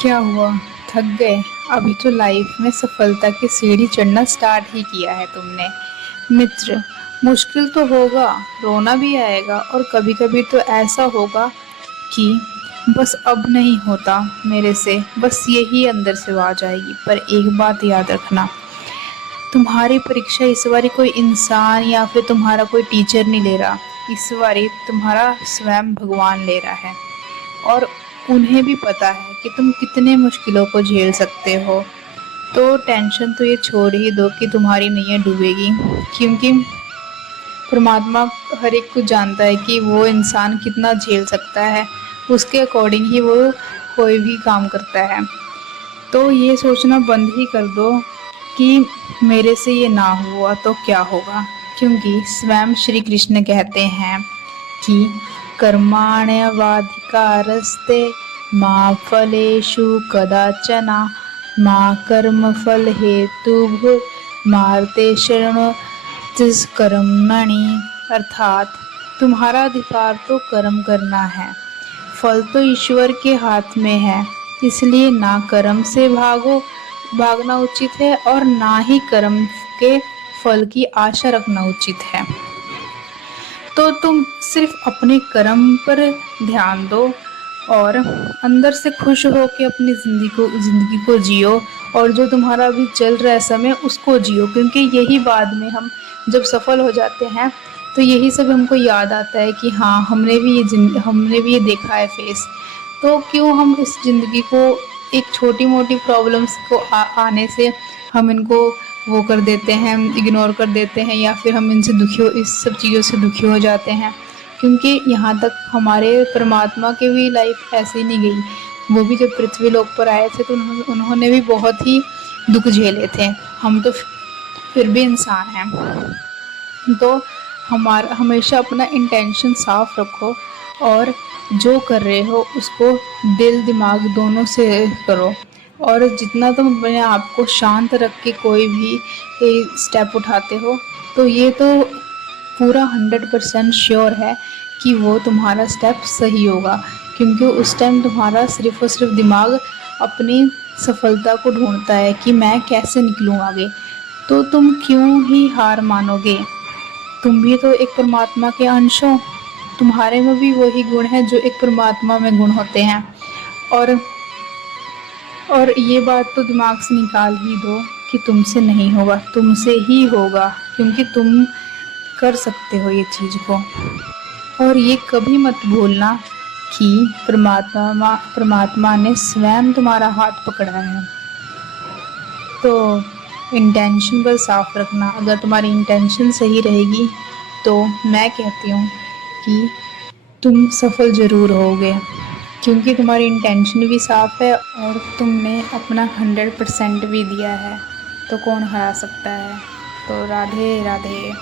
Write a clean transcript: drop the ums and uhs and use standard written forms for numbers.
क्या हुआ? थक गए? अभी तो लाइफ में सफलता की सीढ़ी चढ़ना स्टार्ट ही किया है तुमने। मित्र, मुश्किल तो होगा, रोना भी आएगा और कभी-कभी तो ऐसा होगा कि बस अब नहीं होता मेरे से, बस यही अंदर से आवाज आएगी। पर एक बात याद रखना, तुम्हारी परीक्षा इस बारी कोई इंसान या फिर तुम्हारा कोई टीचर नहीं ले रहा। इस बारी तुम्हारा स्वयं भगवान ले रहा है। और उन्हें भी पता है कि तुम कितने मुश्किलों को झेल सकते हो। तो टेंशन तो ये छोड़ ही दो कि तुम्हारी नैया डूबेगी, क्योंकि परमात्मा हर एक को जानता है कि वो इंसान कितना झेल सकता है। उसके अकॉर्डिंग ही वो कोई भी काम करता है। तो ये सोचना बंद ही कर दो कि मेरे से ये ना हुआ तो क्या होगा, क्योंकि स्वयं श्री कृष्ण कहते हैं कि कर्माण्यवाधिकारस्ते मा फलेषु कदाचन मा कर्मफल हेतुभुर् मार्ते कर्मणि। अर्थात तुम्हारा अधिकार तो कर्म करना है, फल तो ईश्वर के हाथ में है। इसलिए ना कर्म से भागना उचित है और ना ही कर्म के फल की आशा रखना उचित है। तो तुम सिर्फ अपने कर्म पर ध्यान दो और अंदर से खुश हो के अपनी जिंदगी को जियो। और जो तुम्हारा अभी चल रहा है समय, उसको जियो, क्योंकि यही बाद में हम जब सफल हो जाते हैं तो यही सब हमको याद आता है कि हाँ, हमने भी ये देखा है फेस। तो क्यों हम इस ज़िंदगी को एक छोटी-मोटी प्रॉब्लम्स को आने से हम इनको वो कर देते हैं, इग्नोर कर देते हैं, या फिर हम इस सब चीज़ों से दुखी हो जाते हैं। क्योंकि यहाँ तक हमारे परमात्मा की भी लाइफ ऐसे ही नहीं गई। वो भी जब पृथ्वी लोक पर आए थे तो उन्होंने भी बहुत ही दुख झेले थे। हम तो फिर भी इंसान हैं। तो हमेशा अपना इंटेंशन साफ रखो और जो कर रहे हो उसको दिल दिमाग दोनों से करो। और जितना तुम अपने आप को शांत रख के कोई भी स्टेप उठाते हो, तो ये तो पूरा 100% श्योर है कि वो तुम्हारा स्टेप सही होगा, क्योंकि उस टाइम तुम्हारा सिर्फ और सिर्फ दिमाग अपनी सफलता को ढूंढता है कि मैं कैसे निकलूँ आगे। तो तुम क्यों ही हार मानोगे? तुम भी तो एक परमात्मा के अंश हो। तुम्हारे में भी वही गुण है जो एक परमात्मा में गुण होते हैं। और और ये बात तो दिमाग से निकाल ही दो कि तुमसे नहीं होगा, तुमसे ही होगा, क्योंकि तुम कर सकते हो ये चीज़ को। और ये कभी मत भूलना कि परमात्मा ने स्वयं तुम्हारा हाथ पकड़ा है। तो इंटेंशन बस साफ रखना। अगर तुम्हारी इंटेंशन सही रहेगी तो मैं कहती हूँ कि तुम सफल ज़रूर होगे, क्योंकि तुम्हारी इंटेंशन भी साफ है और तुमने अपना 100% भी दिया है। तो कौन हरा सकता है? तो राधे राधे।